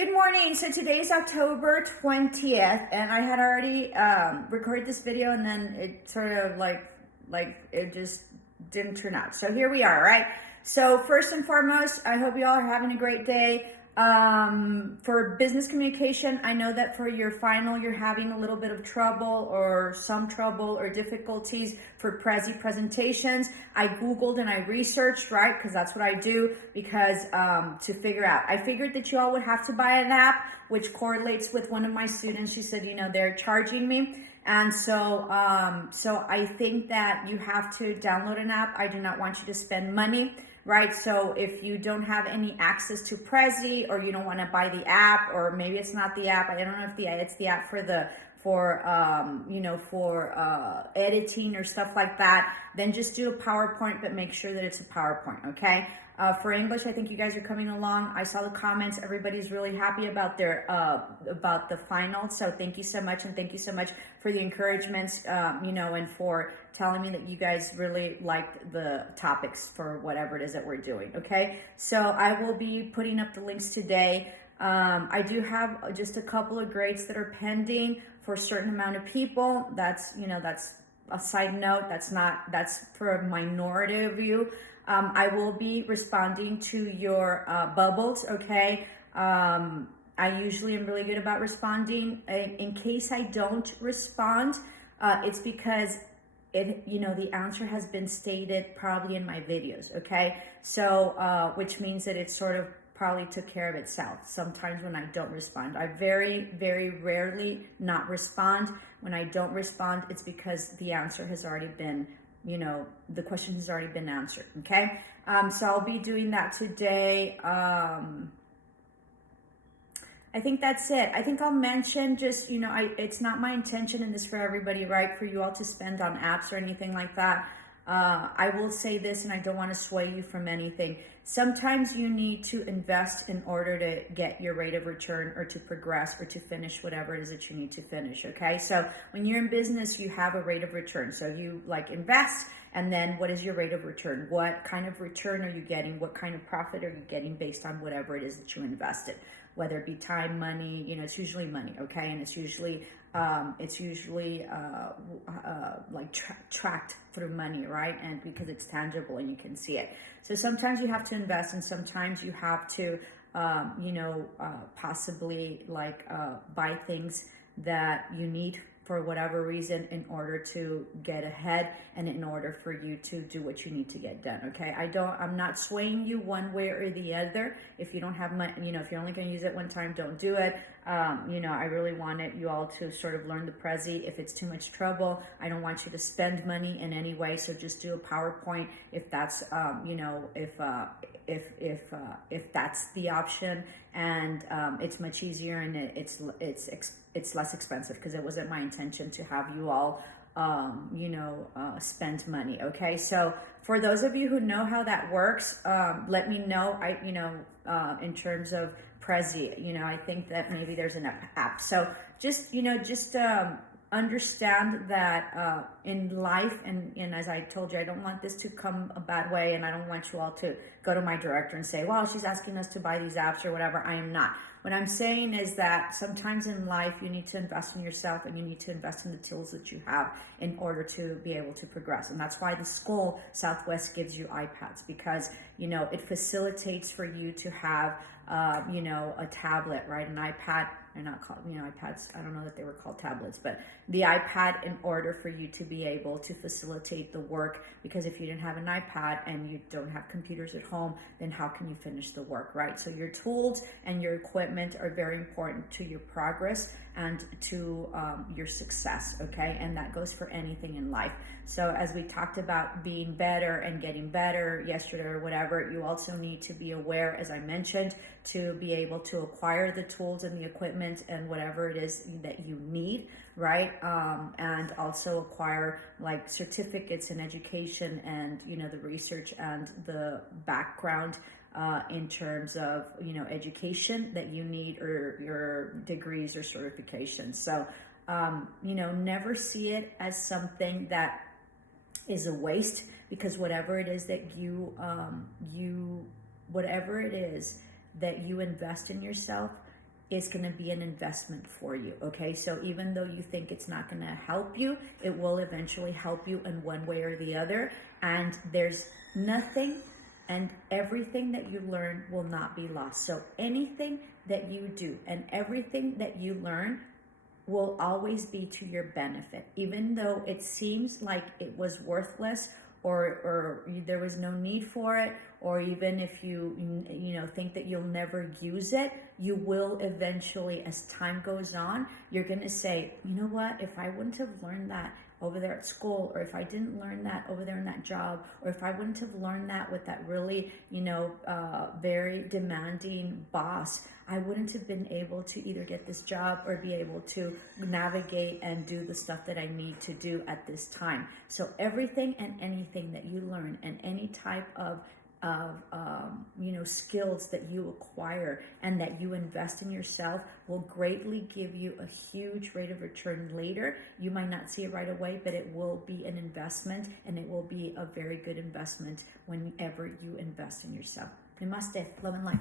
Good morning. So today's October 20th, and I had already recorded this video, and then it sort of like it just didn't turn out. So here we are, right? So first and foremost, I hope you all are having a great day. For business communication, I know that for your final, you're having a little bit of trouble or some trouble or difficulties for Prezi presentations. I Googled and I researched, right? Because that's what I do, because to figure out. I figured that you all would have to buy an app, which correlates with one of my students. She said, they're charging me. And so I think that you have to download an app. I do not want you to spend money, right? So if you don't have any access to Prezi, or you don't want to buy the app, or maybe it's not the app, I don't know if it's the app for editing or stuff like that, then just do a PowerPoint, but make sure that it's a PowerPoint, okay? For English, I think you guys are coming along. I saw the comments. Everybody's really happy about about the final. So thank you so much, and thank you so much for the encouragements, and for telling me that you guys really liked the topics for whatever it is that we're doing, okay? So I will be putting up the links today. I do have just a couple of grades that are pending for a certain amount of people. That's a side note. That's for a minority of you. I will be responding to your bubbles, okay? I usually am really good about responding. In case I don't respond, it's because the answer has been stated probably in my videos, okay? So, which means that it sort of probably took care of itself. Sometimes when I don't respond, I very, very rarely not respond. When I don't respond, it's because the answer has already been, the question has already been answered, okay? So I'll be doing that today. I think that's it. I think I'll mention just, it's not my intention, and this for everybody, right, for you all to spend on apps or anything like that. I will say this, and I don't want to sway you from anything. Sometimes you need to invest in order to get your rate of return, or to progress, or to finish whatever it is that you need to finish, okay? So when you're in business, you have a rate of return. So you invest, and then what is your rate of return? What kind of return are you getting? What kind of profit are you getting based on whatever it is that you invested? Whether it be time, money, it's usually money, okay? And it's usually tracked through money, right? And because it's tangible and you can see it. So sometimes you have to invest, and sometimes you have to, possibly buy things that you need for whatever reason in order to get ahead, and in order for you to do what you need to get done, okay? I'm not swaying you one way or the other. If you don't have money, if you're only going to use it one time, don't do it. I really wanted you all to sort of learn the Prezi. If it's too much trouble, I don't want you to spend money in any way. So just do a PowerPoint if that's, if that's the option, and it's much easier, and it's less expensive, because it wasn't my intention to have you all spend money, okay? So for those of you who know how that works, let me know. In terms of Prezi, I think that maybe there's an app. So just understand that in life, and as I told you, I don't want this to come a bad way, and I don't want you all to go to my director and say, well, she's asking us to buy these apps or whatever. I am not. What I'm saying is that sometimes in life you need to invest in yourself, and you need to invest in the tools that you have in order to be able to progress. And that's why the school, Southwest, gives you iPads, because it facilitates for you to have a tablet, right? An iPad. They're not called, iPads. I don't know that they were called tablets, but the iPad, in order for you to be able to facilitate the work, because if you didn't have an iPad and you don't have computers at home, then how can you finish the work, right? So your tools and your equipment are very important to your progress and to your success, okay? And that goes for anything in life. So as we talked about being better and getting better yesterday or whatever, you also need to be aware, as I mentioned, to be able to acquire the tools and the equipment and whatever it is that you need, right? And also acquire certificates in education, and the research and the background in terms of education that you need, or your degrees or certifications. So never see it as something that is a waste, because whatever it is that whatever it is that you invest in yourself, is going to be an investment for you. Okay, so even though you think it's not going to help you, it will eventually help you in one way or the other. And there's nothing and everything that you learn will not be lost. So anything that you do and everything that you learn will always be to your benefit, even though it seems like it was worthless, or there was no need for it, or even if you think that you'll never use it, you will eventually, as time goes on, you're going to say, you know what, if I wouldn't have learned that over there at school, or if I didn't learn that over there in that job, or if I wouldn't have learned that with that really, very demanding boss, I wouldn't have been able to either get this job or be able to navigate and do the stuff that I need to do at this time. So everything and anything that you learn, and any type of skills that you acquire and that you invest in yourself, will greatly give you a huge rate of return later. You might not see it right away, but it will be an investment, and it will be a very good investment whenever you invest in yourself. Namaste. Love and light.